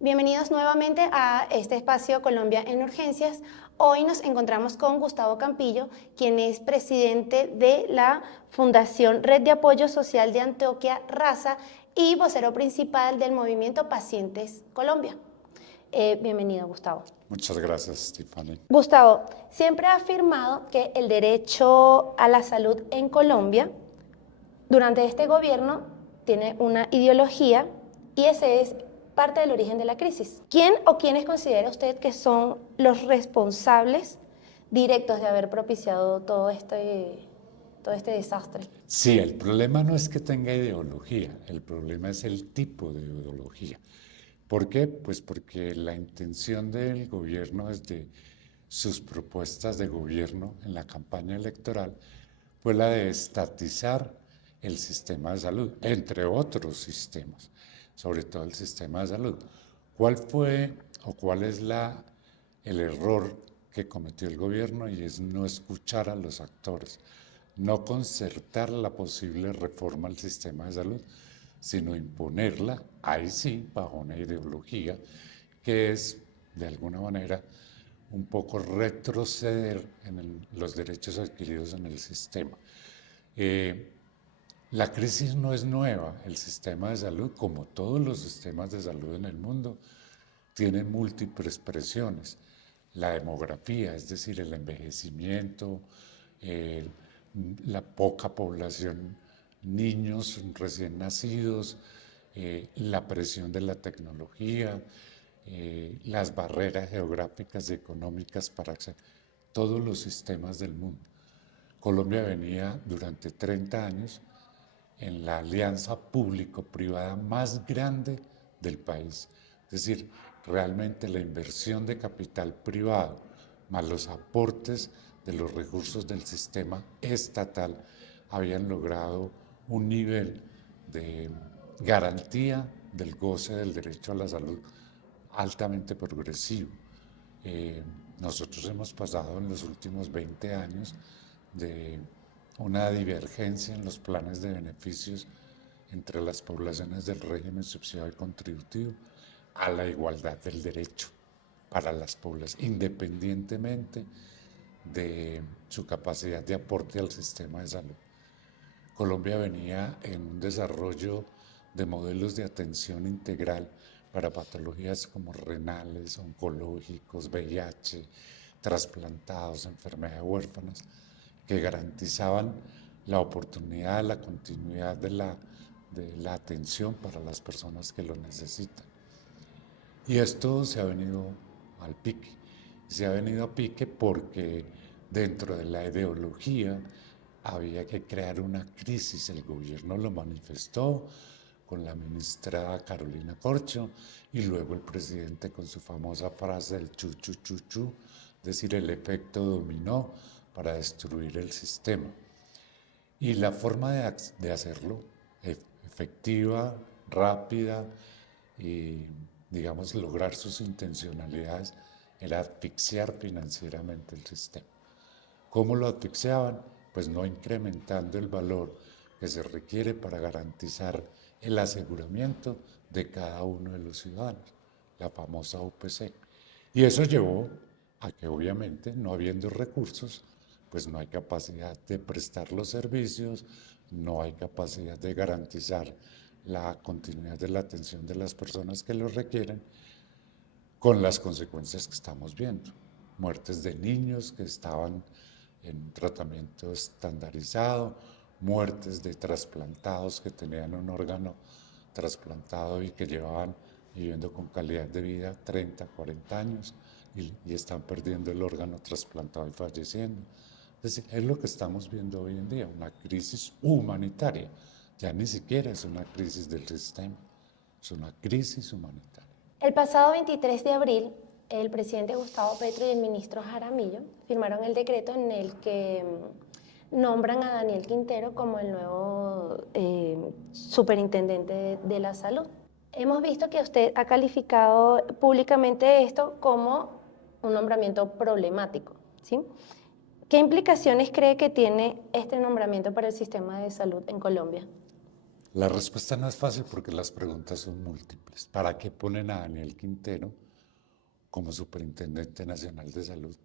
Bienvenidos nuevamente a este espacio Colombia en Urgencias. Hoy nos encontramos con Gustavo Campillo, quien es presidente de la Fundación Red de Apoyo Social de Antioquia, RASA, y vocero principal del movimiento Pacientes Colombia. Bienvenido, Gustavo. Muchas gracias, Stephanie. Gustavo, siempre ha afirmado que el derecho a la salud en Colombia, durante este gobierno, tiene una ideología y ese es parte del origen de la crisis. ¿Quién o quiénes considera usted que son los responsables directos de haber propiciado todo este desastre? Sí, el problema no es que tenga ideología, el problema es el tipo de ideología. ¿Por qué? Pues porque la intención del gobierno desde sus propuestas de gobierno en la campaña electoral fue la de estatizar el sistema de salud, entre otros sistemas, sobre todo el sistema de salud. ¿Cuál fue o cuál es el error que cometió el gobierno? Y es no escuchar a los actores, no concertar la posible reforma al sistema de salud, sino imponerla, ahí sí, bajo una ideología que es, de alguna manera, un poco retroceder en los derechos adquiridos en el sistema. La crisis no es nueva, el sistema de salud, como todos los sistemas de salud en el mundo, tiene múltiples presiones. La demografía, es decir, el envejecimiento, el, la poca población, niños recién nacidos, la presión de la tecnología, las barreras geográficas y económicas para acceder, todos los sistemas del mundo. Colombia venía durante 30 años en la alianza público-privada más grande del país. Es decir, realmente la inversión de capital privado más los aportes de los recursos del sistema estatal habían logrado un nivel de garantía del goce del derecho a la salud altamente progresivo. Nosotros hemos pasado en los últimos 20 años de una divergencia en los planes de beneficios entre las poblaciones del régimen subsidiado y contributivo a la igualdad del derecho para las poblaciones, independientemente de su capacidad de aporte al sistema de salud. Colombia venía en un desarrollo de modelos de atención integral para patologías como renales, oncológicos, VIH, trasplantados, enfermedades huérfanas, que garantizaban la oportunidad, la continuidad de la atención para las personas que lo necesitan. Y esto se ha venido al pique. Se ha venido a pique porque dentro de la ideología había que crear una crisis. El gobierno lo manifestó con la ministra Carolina Corcho y luego el presidente con su famosa frase del chu, chu, chu, chu, es decir, el efecto dominó para destruir el sistema. Y la forma de hacerlo, efectiva, rápida y, digamos, lograr sus intencionalidades, era asfixiar financieramente el sistema. ¿Cómo lo asfixiaban? Pues no incrementando el valor que se requiere para garantizar el aseguramiento de cada uno de los ciudadanos, la famosa UPC. Y eso llevó a que obviamente, no habiendo recursos, pues no hay capacidad de prestar los servicios, no hay capacidad de garantizar la continuidad de la atención de las personas que lo requieren, con las consecuencias que estamos viendo. Muertes de niños que estaban en tratamiento estandarizado, muertes de trasplantados que tenían un órgano trasplantado y que llevaban viviendo con calidad de vida 30, 40 años y están perdiendo el órgano trasplantado y falleciendo. Es decir, es lo que estamos viendo hoy en día, una crisis humanitaria. Ya ni siquiera es una crisis del sistema, es una crisis humanitaria. El pasado 23 de abril, el presidente Gustavo Petro y el ministro Jaramillo firmaron el decreto en el que nombran a Daniel Quintero como el nuevo superintendente de la salud. Hemos visto que usted ha calificado públicamente esto como un nombramiento problemático, ¿sí? ¿Qué implicaciones cree que tiene este nombramiento para el sistema de salud en Colombia? La respuesta no es fácil porque las preguntas son múltiples. ¿Para qué ponen a Daniel Quintero como Superintendente Nacional de Salud?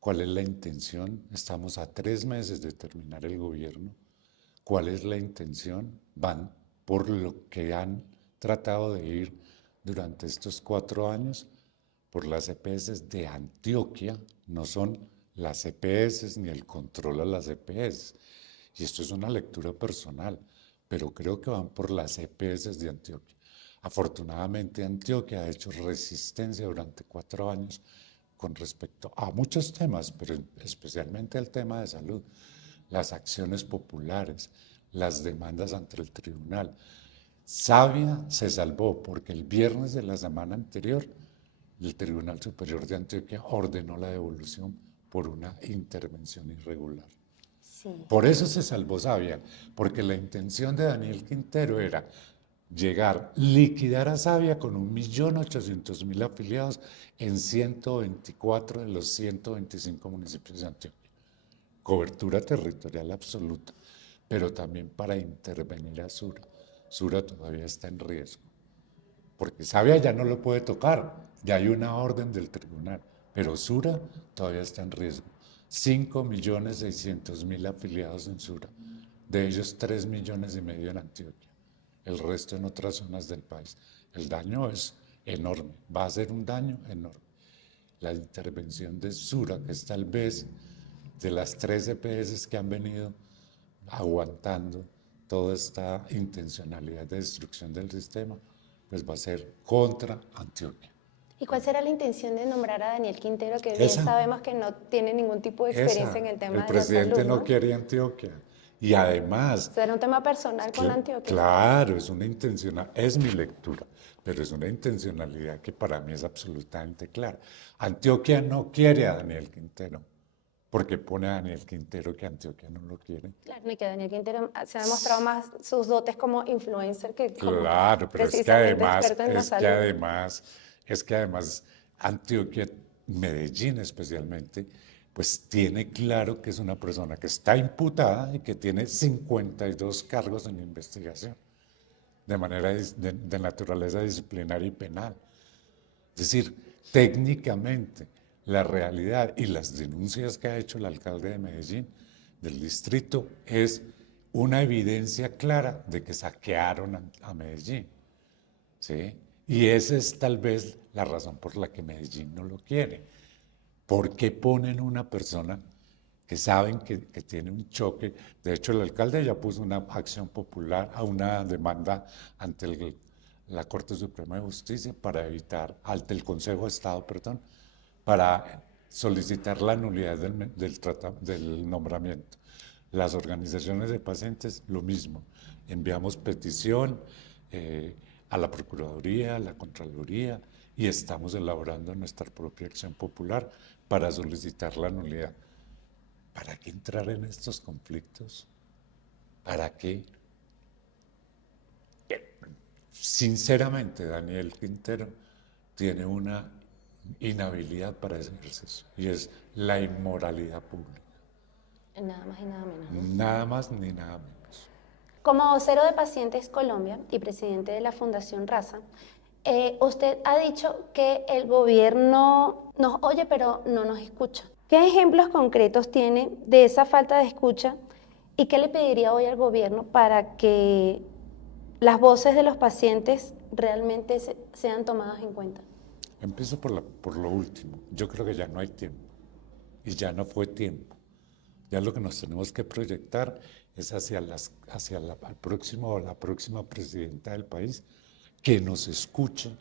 ¿Cuál es la intención? Estamos a 3 meses de terminar el gobierno. ¿Cuál es la intención? Van por lo que han tratado de ir durante estos 4 años por las EPS de Antioquia, no son las EPS ni el control a las EPS. Y esto es una lectura personal, pero creo que van por las EPS de Antioquia. Afortunadamente Antioquia ha hecho resistencia durante 4 años con respecto a muchos temas, pero especialmente al tema de salud, las acciones populares, las demandas ante el tribunal. Savia se salvó porque el viernes de la semana anterior el Tribunal Superior de Antioquia ordenó la devolución por una intervención irregular. Sí. Por eso se salvó Savia, porque la intención de Daniel Quintero era llegar, liquidar a Savia con 1.800.000 afiliados en 124 de los 125 municipios de Antioquia. Cobertura territorial absoluta, pero también para intervenir a Sura. Sura todavía está en riesgo, porque Savia ya no lo puede tocar, ya hay una orden del tribunal, pero Sura todavía está en riesgo. 5.600.000 afiliados en Sura, de ellos 3,5 millones en Antioquia, el resto en otras zonas del país. El daño es enorme, va a ser un daño enorme. La intervención de Sura, que es tal vez de las 3 EPS que han venido aguantando toda esta intencionalidad de destrucción del sistema, pues va a ser contra Antioquia. ¿Y cuál será la intención de nombrar a Daniel Quintero, que bien Esa, sabemos que no tiene ningún tipo de experiencia en el el tema de la presidente salud, no ¿no? quiere Antioquia. Y además, ¿Será un tema personal con Antioquia? claro, es una intencionalidad, es mi lectura, pero es una intencionalidad que para mí es absolutamente clara. Antioquia no quiere a Daniel Quintero, porque pone a Daniel Quintero que Antioquia no lo quiere. Claro, y que Daniel Quintero se ha demostrado más sus dotes como influencer que como Claro, pero precisamente experto en la salud. es que además Antioquia, Medellín especialmente, pues tiene claro que es una persona que está imputada y que tiene 52 cargos en investigación de manera de naturaleza disciplinaria y penal. Es decir, técnicamente la realidad y las denuncias que ha hecho el alcalde de Medellín, del distrito, es una evidencia clara de que saquearon a Medellín. ¿Sí? Y esa es tal vez la razón por la que Medellín no lo quiere. ¿Por qué ponen una persona que saben que tiene un choque? De hecho, el alcalde ya puso una acción popular, a una demanda ante la Corte Suprema de Justicia para evitar, ante el Consejo de Estado, perdón, para solicitar la nulidad del nombramiento. Las organizaciones de pacientes, lo mismo. Enviamos petición a la Procuraduría, a la Contraloría, y estamos elaborando nuestra propia acción popular para solicitar la nulidad. ¿Para qué entrar en estos conflictos? ¿Para qué? Sinceramente, Daniel Quintero tiene una inhabilidad para ese ejercicio y es la inmoralidad pública. Nada más y nada menos, ¿no? Nada más ni nada menos. Como vocero de Pacientes Colombia y presidente de la Fundación Raza, usted ha dicho que el gobierno nos oye pero no nos escucha. ¿Qué ejemplos concretos tiene de esa falta de escucha y qué le pediría hoy al gobierno para que las voces de los pacientes realmente sean tomadas en cuenta? Empiezo por lo último. Yo creo que ya no hay tiempo y ya no fue tiempo. Ya lo que nos tenemos que proyectar es hacia la próxima presidenta del país, que nos escuche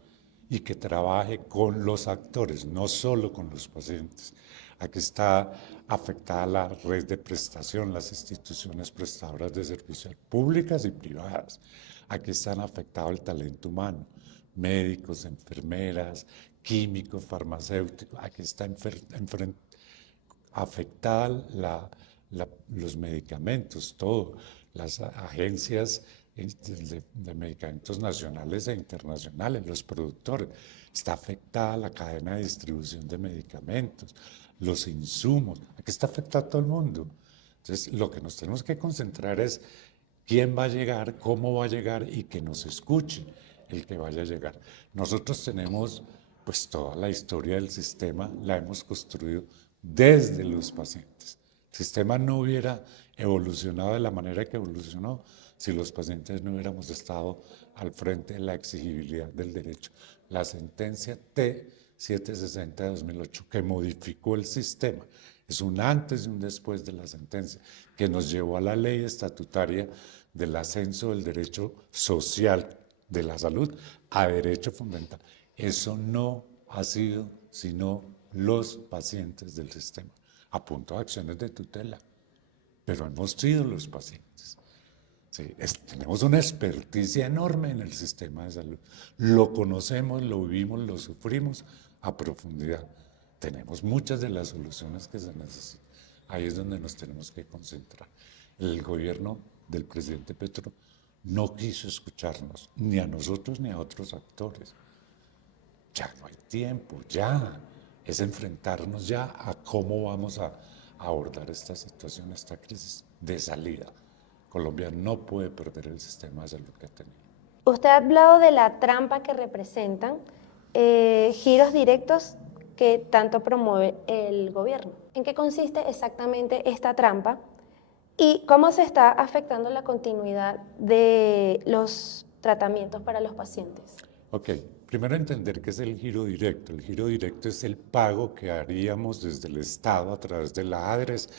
y que trabaje con los actores, no solo con los pacientes. Aquí está afectada la red de prestación, las instituciones prestadoras de servicios públicas y privadas. Aquí están afectado el talento humano, médicos, enfermeras, químicos, farmacéuticos. Aquí está afectada los medicamentos, todo, las agencias de medicamentos nacionales e internacionales, los productores. Está afectada la cadena de distribución de medicamentos, los insumos. Aquí está afectado todo el mundo. Entonces, lo que nos tenemos que concentrar es quién va a llegar, cómo va a llegar y que nos escuche el que vaya a llegar. Nosotros tenemos pues toda la historia del sistema, la hemos construido desde los pacientes. El sistema no hubiera evolucionado de la manera que evolucionó si los pacientes no hubiéramos estado al frente de la exigibilidad del derecho. La sentencia T760 de 2008, que modificó el sistema, es un antes y un después de la sentencia, que nos llevó a la ley estatutaria del ascenso del derecho social de la salud a derecho fundamental. Eso no ha sido sino los pacientes del sistema, a punto de acciones de tutela, pero hemos sido los pacientes. Sí, tenemos una experticia enorme en el sistema de salud. Lo conocemos, lo vivimos, lo sufrimos a profundidad. Tenemos muchas de las soluciones que se necesitan. Ahí es donde nos tenemos que concentrar. El gobierno del presidente Petro no quiso escucharnos, ni a nosotros ni a otros actores. Ya no hay tiempo, ya. Es enfrentarnos ya a cómo vamos a abordar esta situación, esta crisis de salida. Colombia no puede perder el sistema de salud que ha tenido. Usted ha hablado de la trampa que representan giros directos que tanto promueve el gobierno. ¿En qué consiste exactamente esta trampa y cómo se está afectando la continuidad de los tratamientos para los pacientes? Ok, primero entender qué es el giro directo. El giro directo es el pago que haríamos desde el Estado a través de la ADRES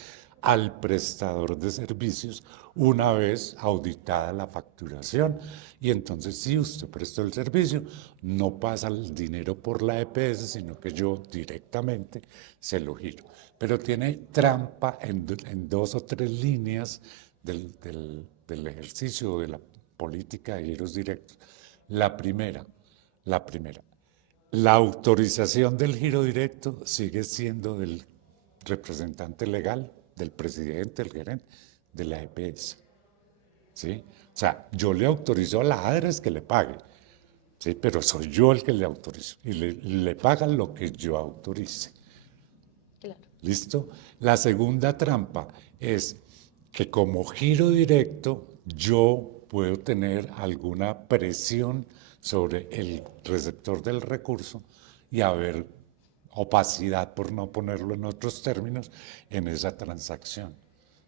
al prestador de servicios una vez auditada la facturación. Y entonces si usted prestó el servicio, no pasa el dinero por la EPS, sino que yo directamente se lo giro. Pero tiene trampa en 2 o 3 líneas del ejercicio de la política de giros directos. La primera, la autorización del giro directo sigue siendo del representante legal, del presidente, del gerente, de la EPS. ¿Sí? O sea, yo le autorizo a la ADRES que le pague, ¿sí? Pero soy yo el que le autorizo y le pagan lo que yo autorice. Claro. ¿Listo? La segunda trampa es que como giro directo yo puedo tener alguna presión sobre el receptor del recurso y haber opacidad, por no ponerlo en otros términos, en esa transacción.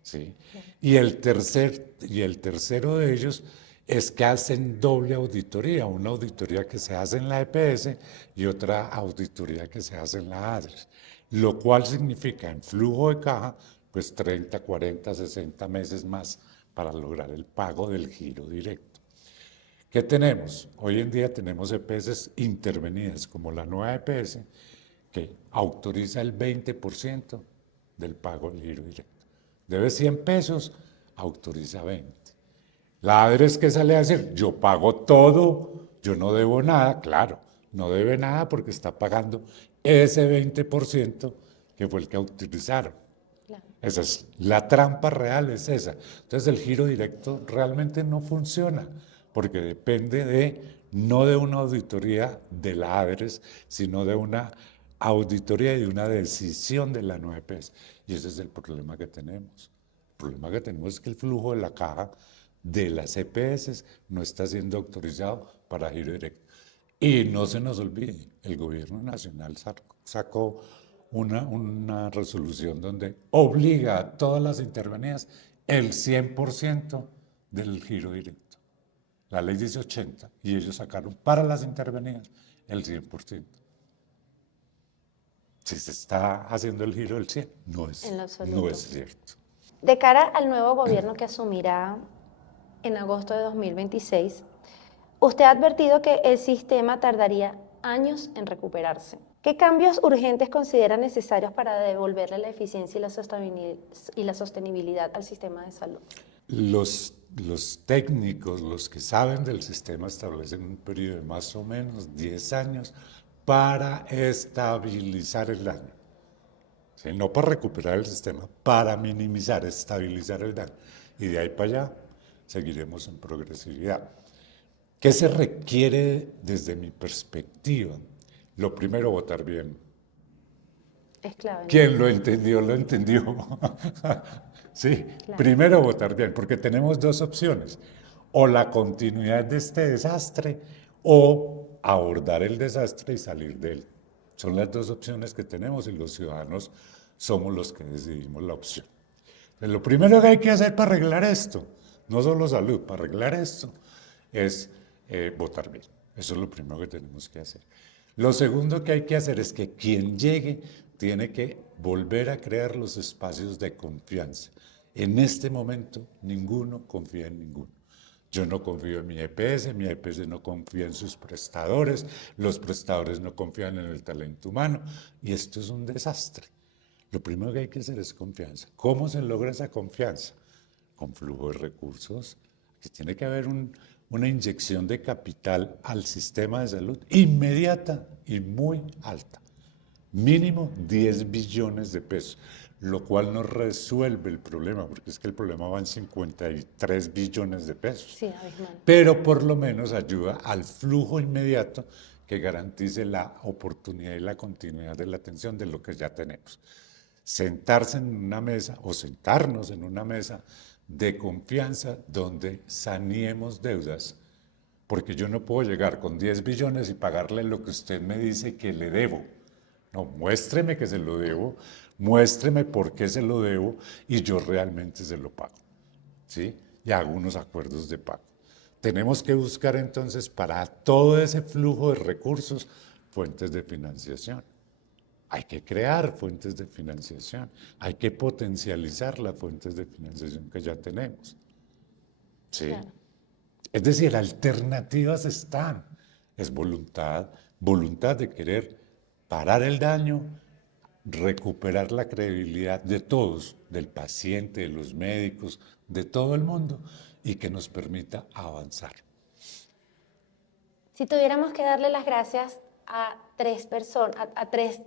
¿Sí? Y el tercero de ellos es que hacen doble auditoría, una auditoría que se hace en la EPS y otra auditoría que se hace en la ADRES, lo cual significa en flujo de caja, pues 30, 40, 60 meses más para lograr el pago del giro directo. ¿Qué tenemos? Hoy en día tenemos EPS intervenidas, como la nueva EPS, que autoriza el 20% del pago del giro directo. Debe 100 pesos, autoriza 20. La ADRES, ¿qué sale a decir? Yo pago todo, yo no debo nada. Claro, no debe nada porque está pagando ese 20% que fue el que autorizaron. Claro. Esa es la trampa real, es esa. Entonces el giro directo realmente no funciona porque depende no de una auditoría de la ADRES, sino de una auditoría y de una decisión de la nueva EPS. Y ese es el problema que tenemos. El problema que tenemos es que el flujo de la caja de las EPS no está siendo autorizado para giro directo. Y no se nos olvide, el gobierno nacional sacó una resolución donde obliga a todas las intervenidas el 100% del giro directo. La ley dice 80 y ellos sacaron para las intervenidas el 100%. Si se está haciendo el giro del 100, no es cierto. De cara al nuevo gobierno que asumirá en agosto de 2026, usted ha advertido que el sistema tardaría años en recuperarse. ¿Qué cambios urgentes considera necesarios para devolverle la eficiencia y la sostenibilidad al sistema de salud? Los técnicos, los que saben del sistema, establecen un periodo de más o menos 10 años para estabilizar el daño. ¿Sí? No para recuperar el sistema, para minimizar, estabilizar el daño. Y de ahí para allá seguiremos en progresividad. ¿Qué se requiere desde mi perspectiva? Lo primero, votar bien. Es clave, ¿no? Quien lo entendió, lo entendió. Sí, Claro. primero votar bien, porque tenemos dos opciones, o la continuidad de este desastre o abordar el desastre y salir de él. Son las dos opciones que tenemos y los ciudadanos somos los que decidimos la opción. Entonces, lo primero que hay que hacer para arreglar esto, no solo salud, para arreglar esto, es votar bien. Eso es lo primero que tenemos que hacer. Lo segundo que hay que hacer es que quien llegue tiene que volver a crear los espacios de confianza. En este momento, ninguno confía en ninguno. Yo no confío en mi EPS no confía en sus prestadores, los prestadores no confían en el talento humano y esto es un desastre. Lo primero que hay que hacer es confianza. ¿Cómo se logra esa confianza? Con flujo de recursos. Que tiene que haber una inyección de capital al sistema de salud inmediata y muy alta. Mínimo 10 billones de pesos, lo cual no resuelve el problema, porque es que el problema va en 53 billones de pesos. Sí, abismal. Pero por lo menos ayuda al flujo inmediato que garantice la oportunidad y la continuidad de la atención de lo que ya tenemos. Sentarse en una mesa o sentarnos en una mesa de confianza donde saneemos deudas, porque yo no puedo llegar con 10 billones y pagarle lo que usted me dice que le debo. No, muéstreme que se lo debo, muéstreme por qué se lo debo y yo realmente se lo pago. ¿Sí? Y hago unos acuerdos de pago. Tenemos que buscar entonces para todo ese flujo de recursos fuentes de financiación. Hay que crear fuentes de financiación, hay que potencializar las fuentes de financiación que ya tenemos. ¿Sí? Claro. Es decir, alternativas están. Es voluntad, voluntad de querer parar el daño, recuperar la credibilidad de todos, del paciente, de los médicos, de todo el mundo, y que nos permita avanzar. Si tuviéramos que darle las gracias a tres personas, a tres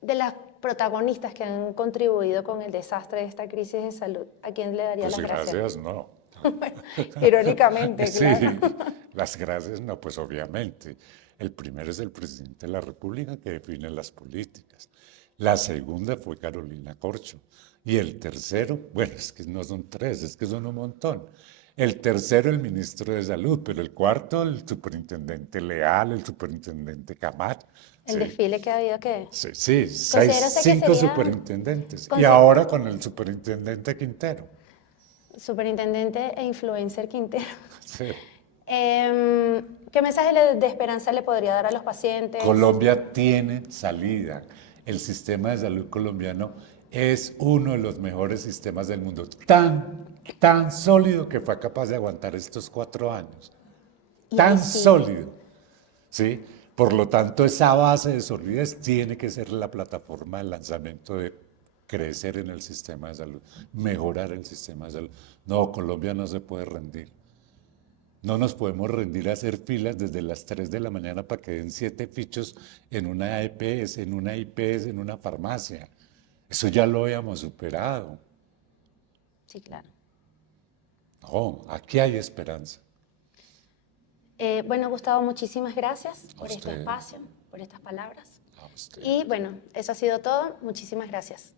de las protagonistas que han contribuido con el desastre de esta crisis de salud, ¿a quién le daría Pues las gracias? gracias, no. Irónicamente, Sí, claro. las gracias no, pues obviamente. El primero es el presidente de la República que define las políticas. La segunda fue Carolina Corcho. Y el tercero, bueno, es que no son tres, es que son un montón. El tercero, el ministro de Salud, pero el cuarto, el superintendente Leal, el superintendente Camacho. El Sí, desfile que ha habido que... sí, sí, Considera usted que cinco sería... superintendentes. Y consi- ahora con el superintendente Quintero. Superintendente e influencer Quintero. Sí. ¿Qué mensaje de esperanza le podría dar a los pacientes? Colombia tiene salida. El sistema de salud colombiano es uno de los mejores sistemas del mundo. Tan sólido que fue capaz de aguantar estos 4 años. Y Tan ahí sigue. sólido. ¿Sí? Por lo tanto, esa base de solidez tiene que ser la plataforma de lanzamiento de crecer en el sistema de salud, mejorar el sistema de salud. No, Colombia no se puede rendir. No nos podemos rendir a hacer filas desde las 3 de la mañana para que den 7 fichos en una EPS, en una IPS, en una farmacia. Eso ya lo habíamos superado. Sí, claro. No, aquí hay esperanza. Bueno, Gustavo, muchísimas gracias A por este usted. espacio, por estas palabras. A usted. Y bueno, eso ha sido todo. Muchísimas gracias.